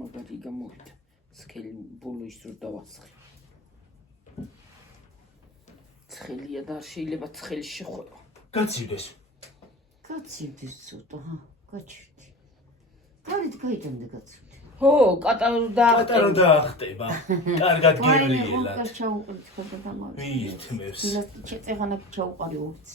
მაგარი გამოვიდა. სქელი ბოლო ის რო დავასხე. ცხელია და შეიძლება ცხელი შეხვევა. გაცივდეს. გაცივდეს ცოტა, გაჩვდი. გარეთ გაიტანდა გაცივდი. ხო, კატარო დაახტება. კარგად გემრიელად. ვაი, ჩაუყრით ხოდა დამავიწყე. მიითმევს. შეწეღანა ჩაუყარი ორც.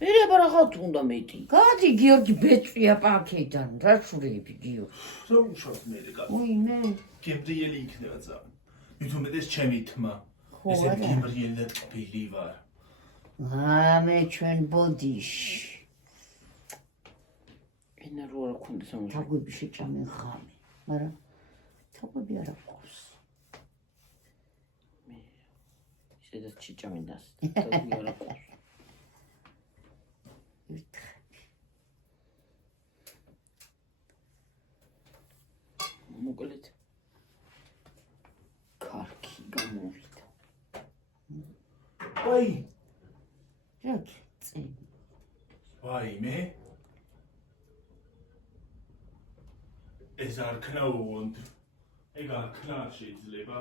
მერე რაღაც უნდა მეტი. გადი გიორგი ბეწვია პარკიდან, რა შურები გიორგი. რა უშავ მე კატა. უიმე. გემრიელი იქნება ძა. მithumedes ჩემი თმა. ესე გემრიელი და ტკბილი ვარ. მე ჩვენ ბოდიში. ენა რო არ ქონდეს ამაში. თაგვები შეჭამენ ხამი, მაგრამ თაგვები არ აქვს. მე ისედაც შეჭამინდას. თაგვი არ აქვს. მოკლედ კარგი გამოვიდა. ვაი, რა წინ. ვაი მე ეს არ ქნაუონდ. ეგ არ ქნა შეიძლება.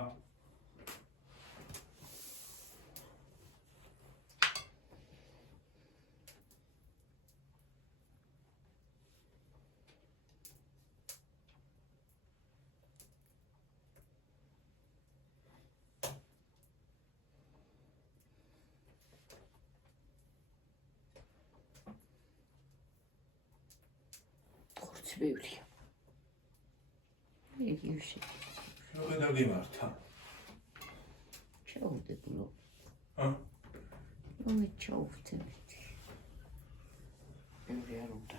ხორცი ბევრია. იგი ვში. როგორ დაგიმართა? ჩაუდებულო. ა? მე ჩაუხდებით. ბევრი არ უნდა.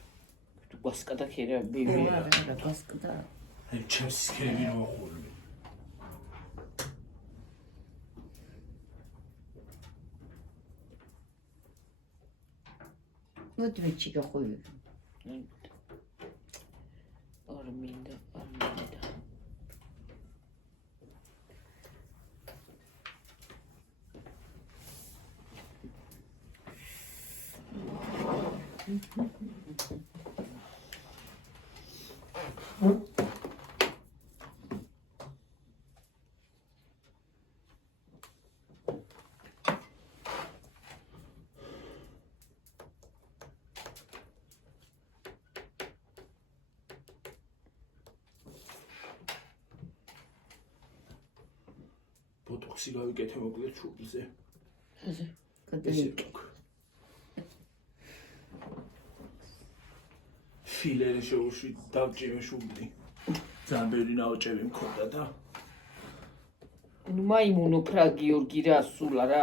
თუ გასკადა ხერა ბევრია. რა გასკდა. აი ჩემს სქელი რო ხურმე. მოდი მე ჩიგახოვი. არ მინდა. ბოტოქსი გავიკეთე მოკლედ შუბლზე. ესე. ფილერი შეუშვი დავჭიმე შუბლი. ძალიან ბევრი ნაოჭები მქონდა და ნუ მაიმუნო ფრა გიორგი რა სულა რა.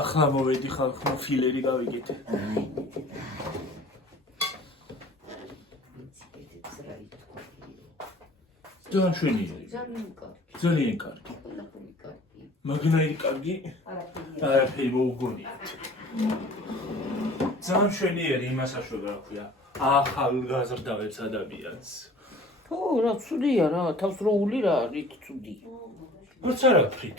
ახლა მოვედი ხალხმა ფილერი გავიკეთე. ძალიან შვენიერი. ძალიან კარგი. მაგნაირი კარგი. არაფერი მოუგონიათ. ძალიან შვენიერი იმასაშო რა ქვია. ახალგაზრდავებს ადამიანს. ხო, რა ცუდია რა, თავსროული რა, რით ცუდი. ვერც არაფრით.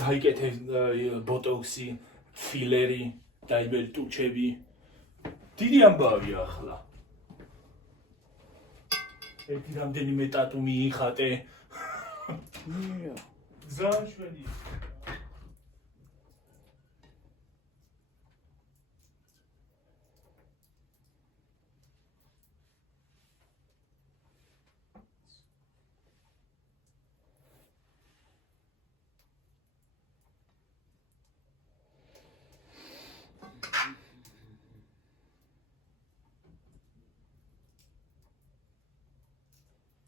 გაიკეთე ბოტოქსი, ფილერი, დაიბერი ტუჩები. დიდი ამბავია ახლა. ერთი რამდენიმე ტატუ მიიხატე. ძალიან შვენიერი.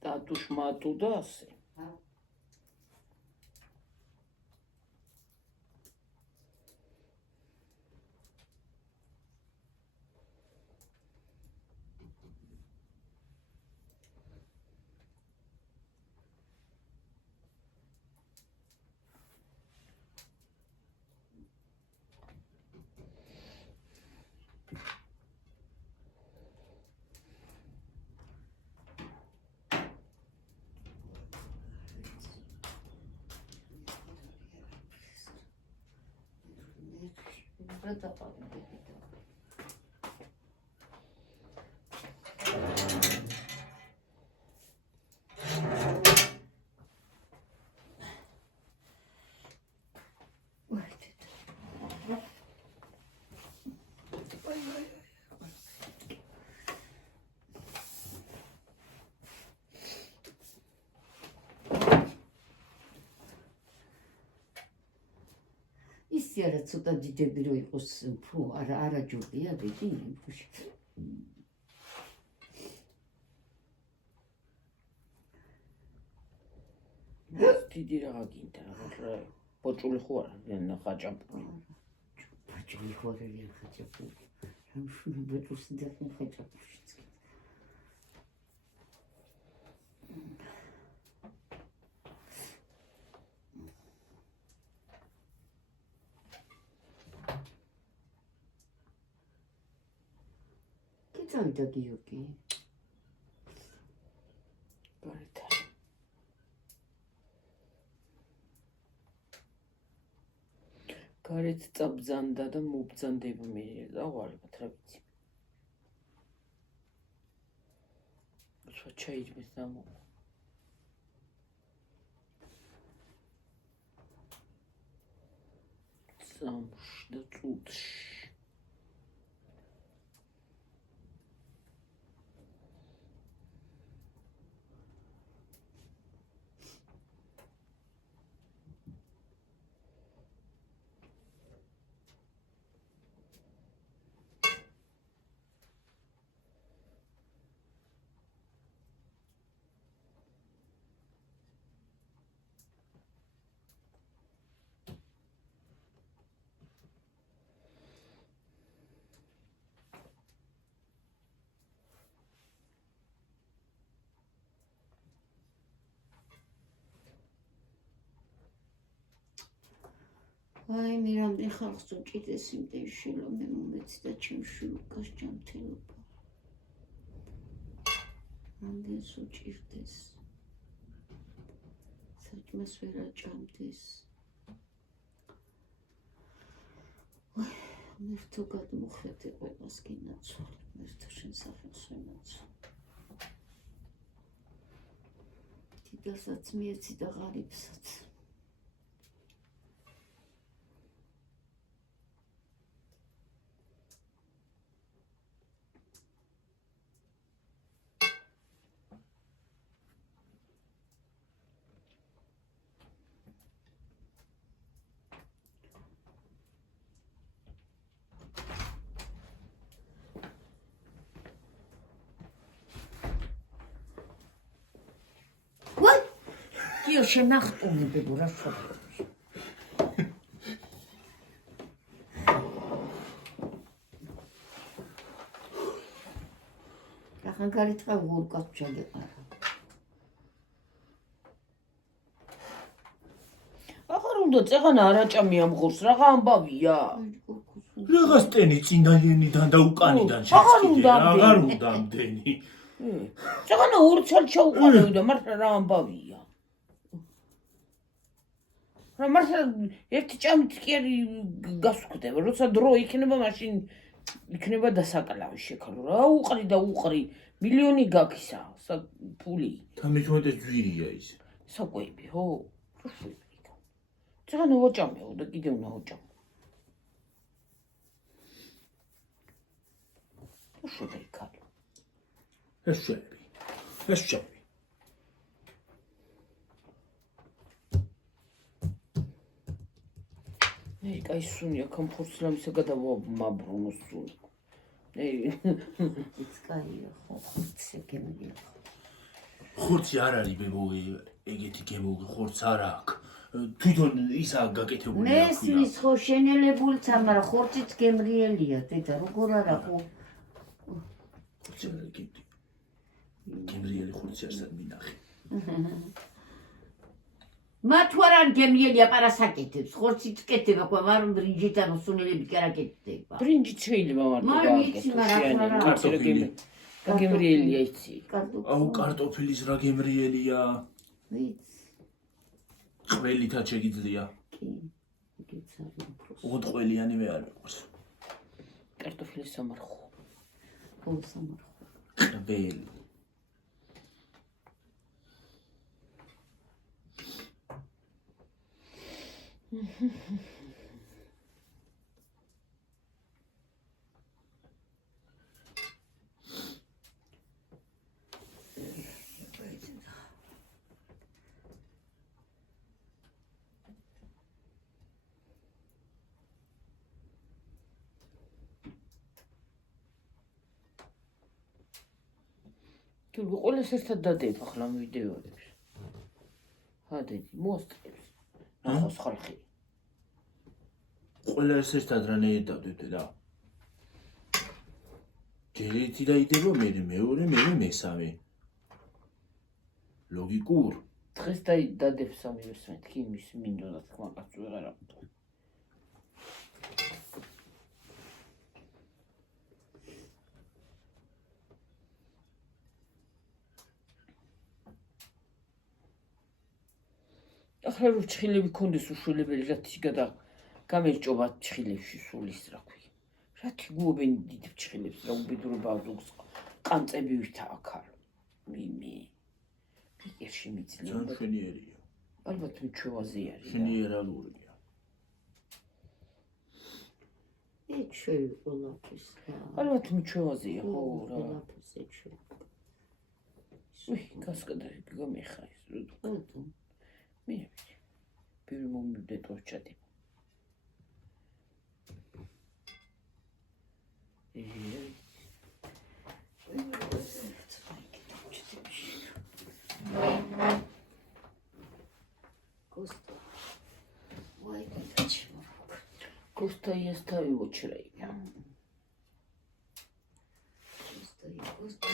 ტატუ შმატუ და ასე. Продавал. ისი არა ცოტა დიდები რო იყოს უფრო არა ჯობია დიდი ფუში დიდი რა გინდა რა ბოჭული ხო არა ხაჭაპური ბოჭული ხო არა ხაჭაპური რამ შუნა ბოჭულს დახენ ხაჭაპურშიც წავიდა გიორგი გარეთ გარეთ წაბზანდა და მობზანდება მე და ვარებად რა ვიცი სხვა ჩაირმეს დამო სამში და წუთში აი მე რამდენ ხალხს უჭიდეს იმდენ შილო მე მომეცი და ჩემში უკას ჯანმრთელობა რამდენს უჭირდეს საჭმას ვერ აჭამდეს მერთო გადმოხედე ყველას გინაცვალე მერთო შენ სახელს ვენაცვალე დიდასაც მიეცი და ღარიბსაც Io ce n'achtone bevo raffronto. Rahan garitra vurqat ჩაგეყარა. აღარ უნდა წეღანა არაჭამი ამღურს რა ამბავია რაღაც ტენი წინდანიდან და უკანიდან შეცდიდა აღარ უნდა ამდენი წეღანა ორცალ ჩაუყალევდა მართლა რა ამბავია რა მართლა ერთი ჭამით კი არ გასვკდება როცა დრო იქნება მაშინ იქნება დასაკლავი შეკალო რა უყრი და უყრი მილიონი გაქისა ფული თამეთმეტე ძვირია ის საკვები ხო წეღანა ვაჭამეო და კიდევ უნდა ვაჭამო უშუალო იქალო ეს შევი Ei, კაი სუნია კომფორტსლამისა გადავამაბრუნო სუნი. Ei. ის კაია ხო, ხორცი გემრიელი. ხორცი არ არის ბებოი, ეგეთი გემოგი ხორც არ აქვს. თვითონ ისაა გაკეთებული. მესმის ხო შენელებულცა, მაგრამ ხორციც გემრიელია, დედა, როგორ არა ხო? გემრიელი ხორცი არ მინახე. მათ ვარ არ გემრიელია პარასაკეთებს, ხორციც კეთდება, მაგრამ ბრინჯიდან უსუნელები კი არ აკეთდება. ბრინჯით შეიძლება მარტო მაგრამ იცი, მაგრამ რა კარტოფილი. რა გემრიელია იცი. აუ კარტოფილის რა გემრიელია. ვიცი. ყველითაც შეგიძლია. კი. იგიც არის უფრო. ოთხველიანი მე არ მიყვარს. კარტოფილის სამარხო. ხო, სამარხო. ყველი. გიორგი, ყველას ერთად დადებ ახლა ამ ვიდეოებს. ჰადედი, მოსწრებს. ნახოს ხალხი. ყველა ეს ერთად რანაირად დავდებ და ჯერეთი დაიდება მეორე მესამე ლოგიკურ დღეს დადებ 3-ს მეთქი იმის მინდოდა თქმა კაცო ვეღარ აღვდო. ახლა რომ ჩხილები ქონდეს უშველებელი რათი გამერჭობა ჩხილებში სულის რა ქვია. რათი გუობენ დიდ ჩხილებს რა უბედურება ზოგს ყანწები ვითა აქარ. მიმი პირში მიწლი. ძალიან მშვენიერია. ალბათ მიჩვევაზე არის. მშვენიერალურია. ეჩვევი ყველაფერს რა. ალბათ მიჩვევაზეა ხო რა. ყველაფერს ეჩვევი. უი, გასკდა გამეხა ეს როდო. ხოდო. მე პირველ მომდე ტოჩადი. Costa. Why did touch more? Costa este uočereja. Costa.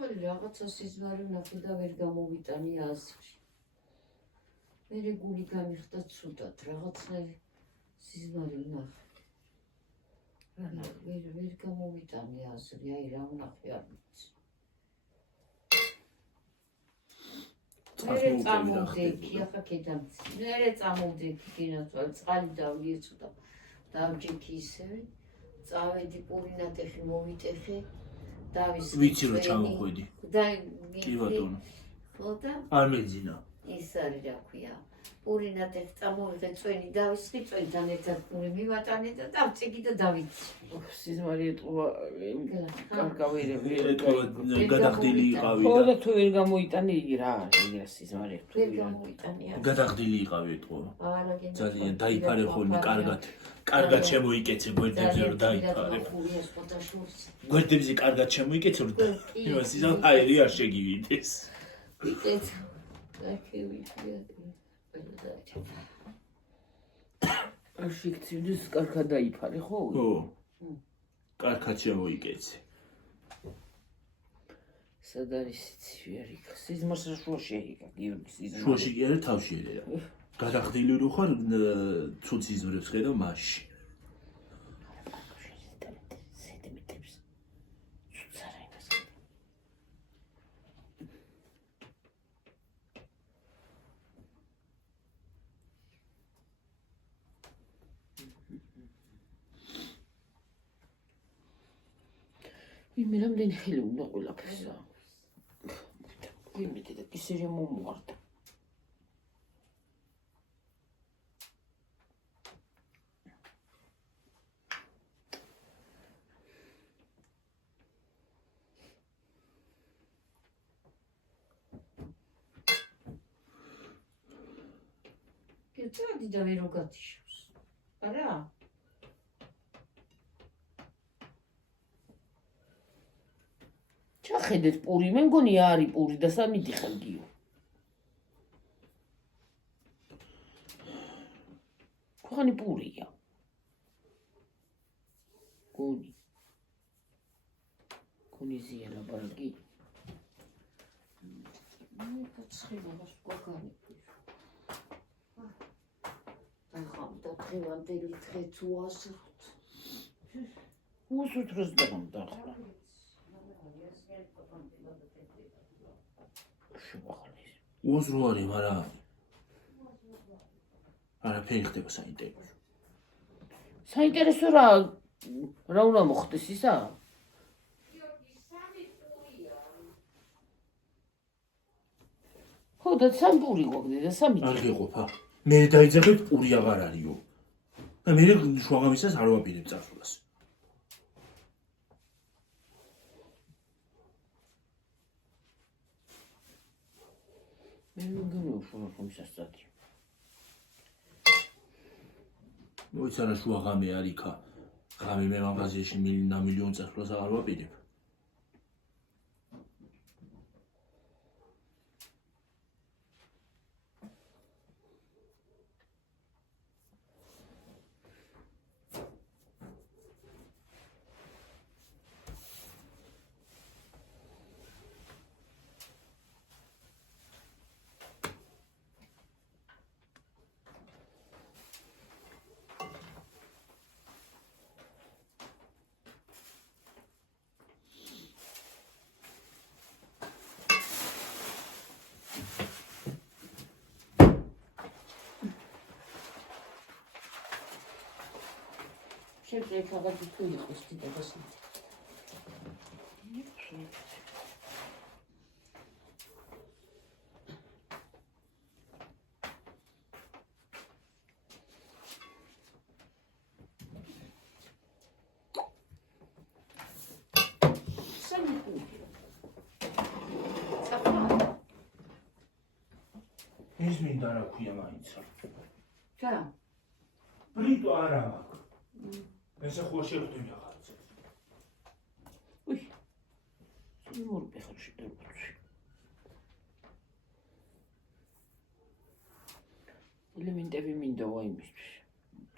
ხელი რაღაცა სიზმარი ნახე და ვერ გამოვიტანი აზრი. მე გული გამიხდა ცუდად, რაღაცნაირი სიზმარი ნახე. ვერ გამოვიტანი აზრი, აი რა ვნახე არ ვიცი. მე წამოვდექი, ახლა კედამცი. მე წამოვდექი კინოთვალ, წყალი დავლიეცო და დავჯექი ისევე. წავედი პურინატეხი მოვიტეხე. ვიცი რომ ჩამოხვედი. კი ბატონო. ხო და არ მეძინა. ის არის რა ქვია. პურინატეხი წამოვიღე წვენი დავისხი, წვენთან ერთად პური მივატანე და დავწიგი და დავიცი. სიზმარი ეტყობა კარგავირები. ეტყობა გადახდილი იყავი ხო და და თუ ვერ გამოიტანი იგი რა არის იგი სიზმარი. ვერ გამოვიტანი. გადახდილი იყავი ეტყობა. არა გენდა. ძალიან დაიფარე ხოლმე კარგად. კარგად შემოიკეცე გვერდებზე რომ დაიფარე. გვერდებზე კარგად შემოიკეცე რომ იმას იზამ აირი არ შეგივიდეს. იკეც. ლაკევია. არ შეგწევდეს კარგად დაიფარე ხო? ხო. კარგად შემოიკეცე. სად არის იცი არ იქ. სიზმარს შუაში იქა გიორგი სიზმარი. შუაში კი არა თავში ერა. გადახდილი რო ხარ ცუდ სიზმრებს ხედავ მასში. მე რამდენი ხელი უნდა ყველაფერსა. ვიმედი და ისე მომუარდა. კეცადი და ვერ გათიშოს. არა? ჩახედეთ პური, მე მგონი არის პური და სამიდიხარ გიო. ქოხანი პურია. გონი ზია ლაბარაკი. მე კაცხება გოგანი. ახლა და დღევანდელი დღე თუ ასროთ. უსუთ დროს დამდახლა. შუბახალის. უაზრო არის, მაგრამ არაფერი ხდება საინტერესო. საინტერესო რა უნდა მოხდეს ისა? ხო და სამპური გვაქვს და სამი. არ გეყოფა. მე დაიძახეთ პური აღარ არისო. და მე შუაღამისას არ ვაპირებ წასვლას. მე მგონია შუაღამისას წადი. მოიცანა შუაღამე არ იქა. ღამე მე მაღაზიაში მილიონ წასვლას აღარ ვაპირებ. შეგვიძლია ხალხი თუ იყოს დიდებას. ეს მინდა რა ქვია მაინც. რა? ბრიტო არა მაქვს. ესე ხო შეხვდები ახალს. უი. სულ ბეხში დავუწვი. ელემენტები მინდა ვაიმისთვის.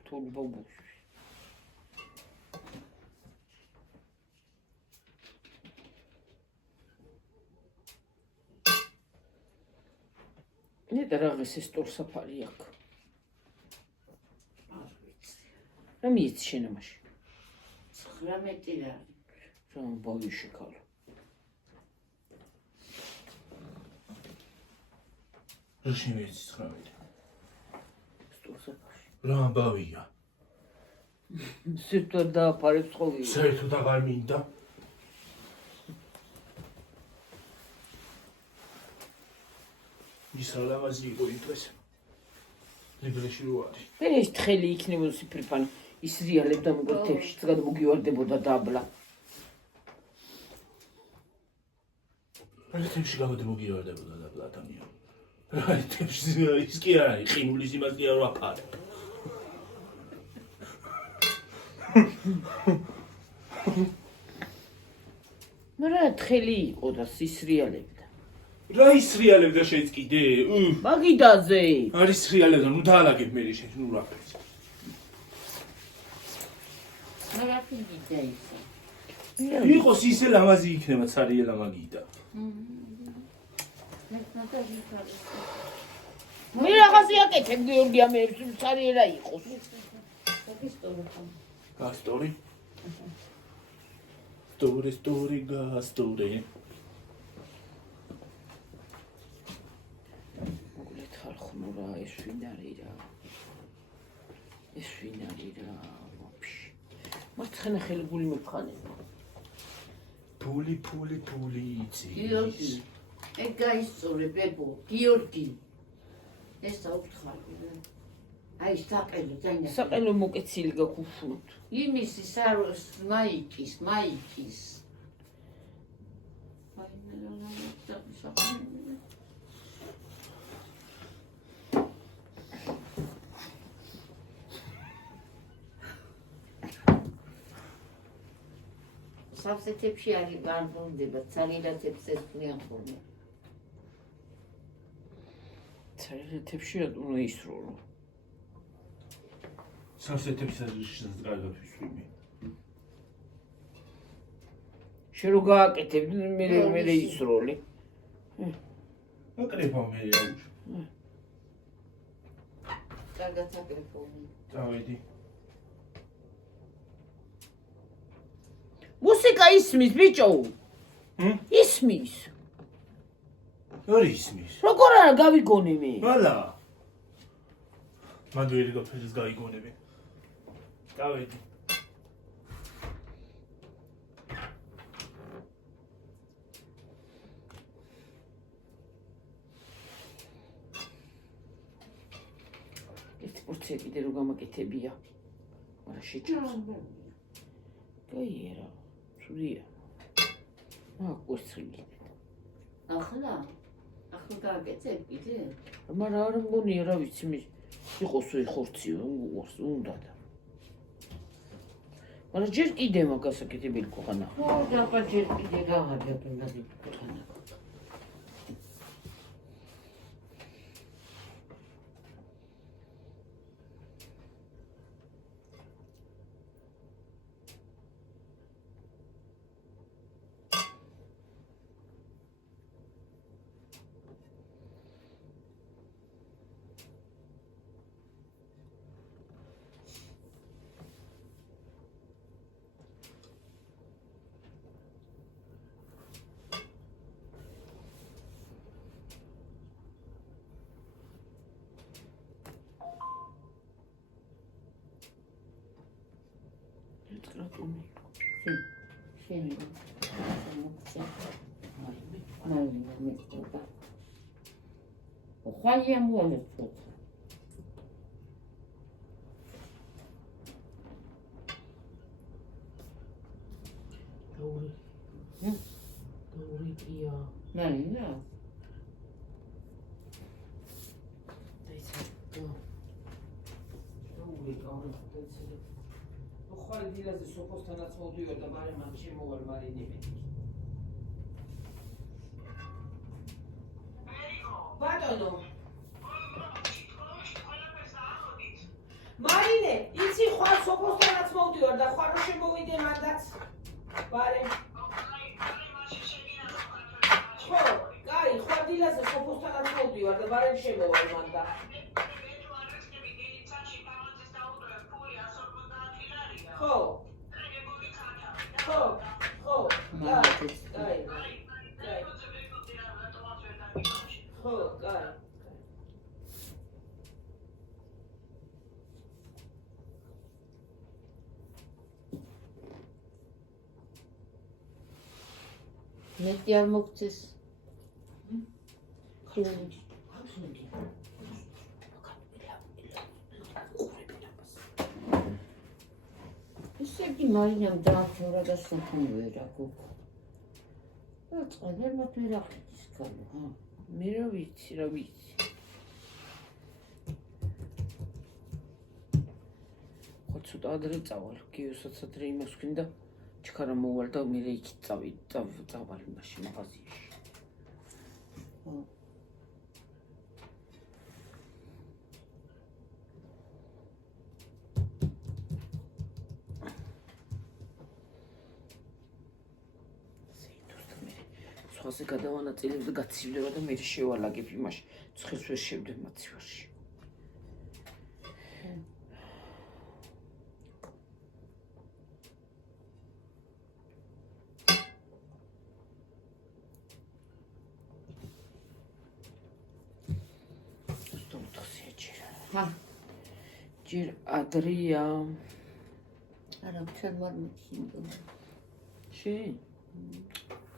თულ ბობუში. ნეტა რაღაც ეს სტორსაფარი აქვს. რა მიეცი შენ ამაში? 19 რა. რა ბავშვი ქალ. რა შემეცი 19? სტორსაფარი. რა ამბავია? სიტყვა დააფარებს ხოლმე. საერთოდ აღარ მინდა. ისა ლამაზი იყო იმ დღეს. ლიბრეში რო არის. მე ეს თხელი იქნებოდა სიფრიფანი. ის რეალებდა მოგეთებში გადმოგივარდებოდა დაბლა. რა თემში გამოდმოგივარდებოდა დაბლა ადამიანო. რა თემში ის კი არ არის, ყინულის იმას კი არ ვაფარე. მაგრამ თხელი იყო და სისრიალებდა. რა ისრიალებდა შეც კიდე? მაგიდაზე. არის ისრიალებდა, ნუ დაალაგებ მე შენ ნუ რაფერს. რა ფიგია ისე? იყოს ისე ლამაზი იქნება ცარიელა მაგიდა. მე რაღაცი აკეთებ გიორგი ამებს ცარიელა იყოს. გასტორი. სტორი გასტორი. მოგლეთ ხალხო რა ეს ვინ არის რა? ეს ვინ არის რა? ვაფშე. მარცხენა ხელი გული მეფხანება. ფული იცი. გიორგი. ეგ გაისწორე ბებო, გიორგი. ეს დაუთხარი. აი საყელო დაინა. საყელო მოკეცილი გაქუშოთ. იმისი საროს მაიკის. აი სავსეთებში არის განვონდება, ცარიელათებს ესწრიან ხოლმე. ცარიელათებში რა უნდა ისრულო? სავსეთებს არის კარგად ვისვიმი. შენ რო გააკეთებ მე ისროლი. აკრეფა მე აუჩ. კარგად აკრეფო. წავედი. მუსიკა ისმის ბიჭო. ისმის. როგორ ისმის? როგორ არა გავიგონე მე? ვალა. მან ვერი გაფერს გაიგონები. წავედი. პორცია კიდე რო გამაკეთებია. არა შეჭრას. გაიერა. სულია. კვერცხი. ახლა გააკეთებ კიდე? მაგრამ არ მგონია რა ვიცი მე იყოს ხორციო უნდა და. მაგრამ ჯერ კიდე მაგასაკეთებელი ყანა. ხო, დაბა ჯერ კიდე გავაგებ იმადი ყანა. შენი ხვალია მოალეცო დაურიკია მალინა ხვალ დილაზე სოფოსთანაც მოვდივარ და მალე მან შემოვარ მარინებედი. ბატონო. მარინე, იცი ხვალ სოფოსთანაც მოვდივარ და ხვალ შემოვიდე მანდაც. ბარე. ხო, კაი, ხვალ დილაზე სოფოსთანაც მოვდივარ და ბარე შემოვარ მანდა. ხო. მეტი არ მოგწეს. ისე კი მარინამ დაახურა და სოფონ ვერა გოგო. აწყალერ მათ ვერ ახლიჩის კალო, ჰა? მე რა ვიცი. ხო ცოტა ადრე წავალ, გიოსაც ადრე იმას ვქინდა, ჩქარა მოვალ და მე იქით წავალ იმაში მაღაზიაში. ხო. სხვაზე გადავანაწილებ და გაცილება და მე შევალაგებ იმაში. ცხელს ვერ შევდებ მაცივარში. ჯერ ადრია. არა, ჩვენ ვარ მიცინდა. შენ?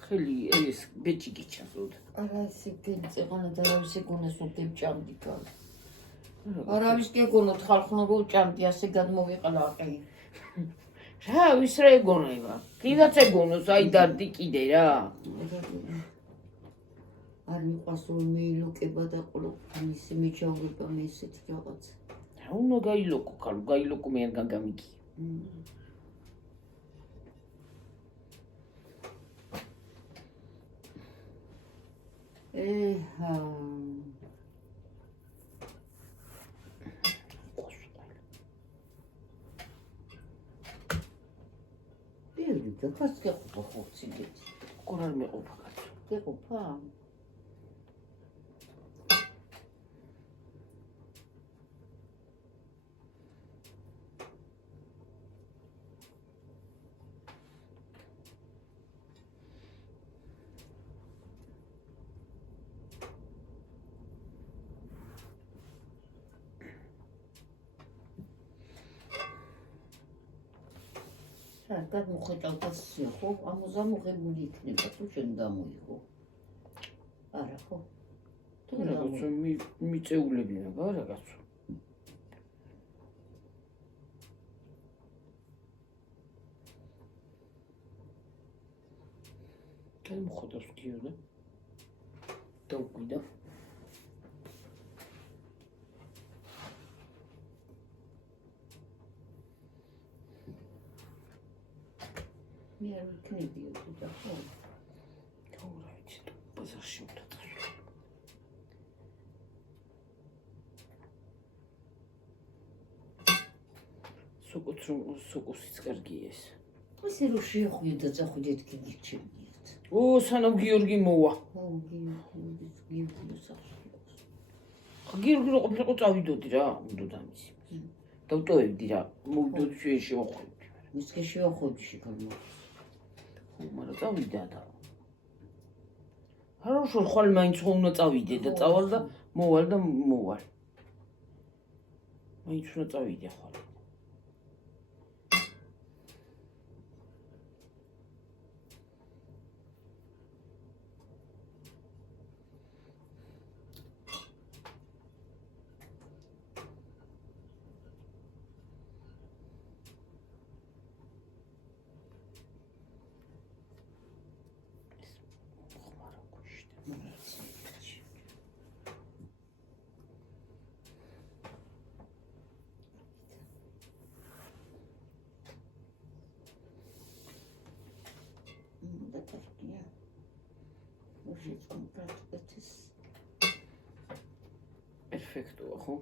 ხელი ეს ბეჭი გიჩასოდ. არა, ესე გეწეღანა და რა ვიცი გონეს რომ დებჭამდი კალო. არავის გეგონოთ ხალხნო რო ჭამდი ასე გადმოვიყალაყი. რა ვის რა ეგონება? კიდაც ეგონოს აი დარდი კიდე რა. არ მიყვას რომ მეილოკება და ყოლო მისი მიჩაურება მე ესეთი რაღაც. რა უნდა გაილოკო კალო, გაილოკო მე არ გაგამიგი. ეჰა ბევრი და ხას გეყოფა ხორცი გეთი. როგორ არ მეყოფა კაცო. გეყოფა? კარგად მოხეტავდა სია, ხო? ამოზამოღებული იქნება, თუ შენ გამოიღო. არა, ხო? რაღაცა მიწეულები ნება რაღაცა. კენ მოხდავს გიოდა. დაუკვიდა. მე არ ვიქნებიო და ხო? რა ვიცი, ბაზარში ვთხოვ. სოკოსიც კარგია ეს. ასე რომ შეხვიდეთ და წახვიდეთ გიჩემიეთ. ო, სანამ გიორგი მოვა. ო, გიორგი სახშობს. გიორგი რო ყოფილიყო წავიდოდი რა, უნდა დამისი. დავტოვებდი რა, მოვიდოდი შევხვევდი. ის კი შევხვევდი შეგამო. ხო, მაგრამ წავიდა და. არა რომ ხვალ მაინც უნდა წავიდე და წავალ და მოვალ და მოვალ. მაინც უნდა წავიდე ხვალ. Perfecto, ხო?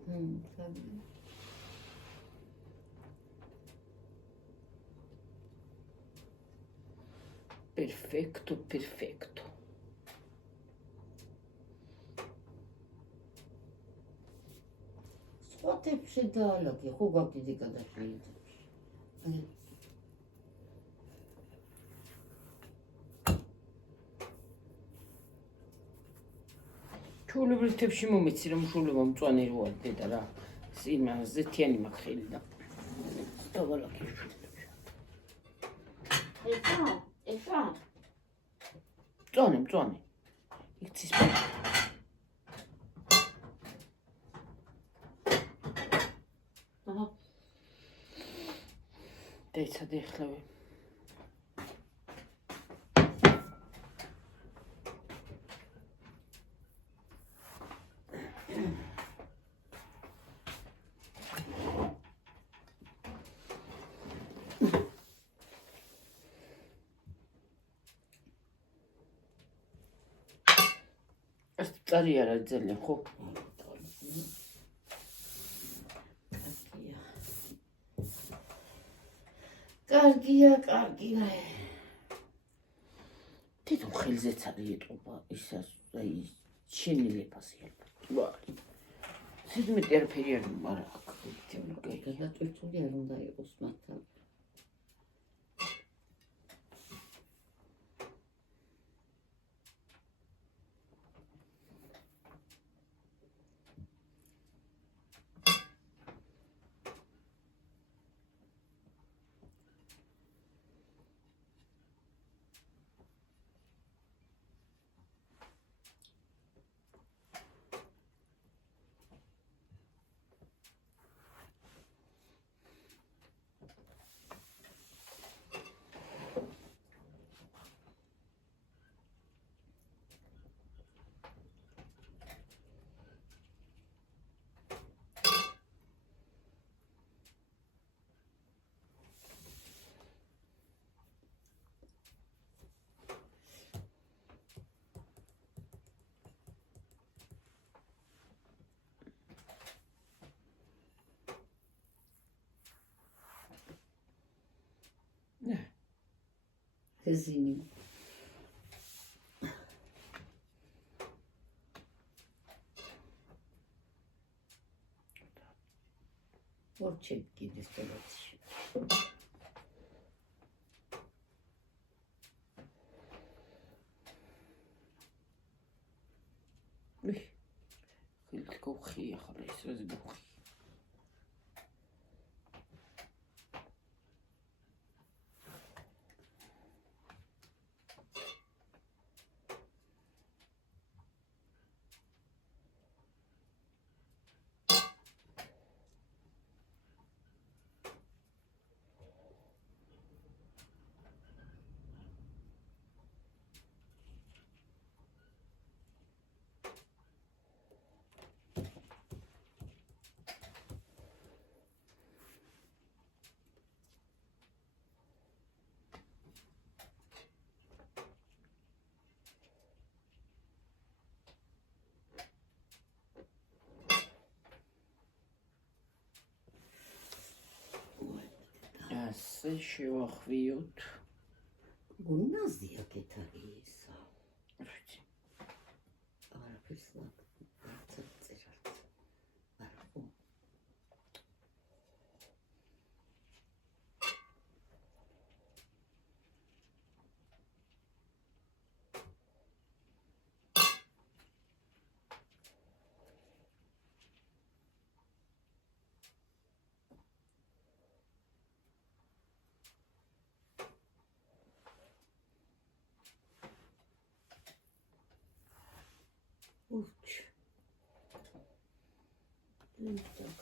Perfecto, perfecto. სვათებში დაალაგე, ხო გაგდიდი გადაშლიიდებს. ჩულებრივ თებში მომეცი რომ შულება მწვანე რო არის დედა რა. იმაზე თიანი მაქვს ხელი და დავალაგე შულები. ესა. მწვანე. იქცის პა. აჰა. დაიცადე ახლავე. წარი არა ძალიან ხო? კარგია. თვითონ ხელზეც არის ეტყობა ისას აი შენილებას ელბა. ვარი. სიდმეტი არაფერი არ არა აქ. გადაწყვეტილი არ უნდა იყოს მათთან. Zini. Orçet gidiyor stolatış. Хилтко хи хабрис разгух. ასე შევახვიოთ. გუნაზია კეთარისა. ვიცი. არაფერს წერალს. არაფო. Uç. Uç.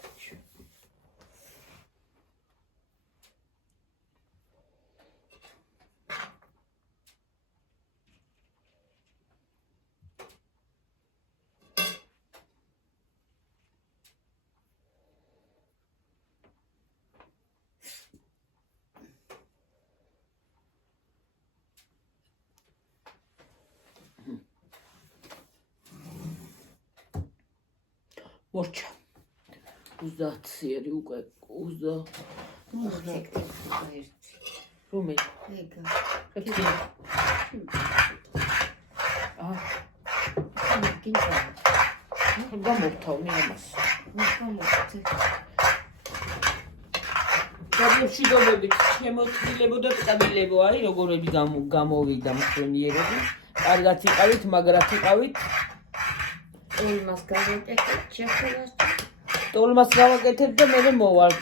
მორჩა 30-ი უკვე 20 რომელი? ეგა. გინდა. გამოვთავნე ამას. მოხმოხე. გამომშვიდობებით შემოთმილებო და წამილებო, აი როგორები გამოვიდა მშვენიერები. კარგად იყავით, მაგრად იყავით. ელმას გავაკეთეთ, შეხვედრას. ტოლმას გავაკეთებ და მე მოვართ.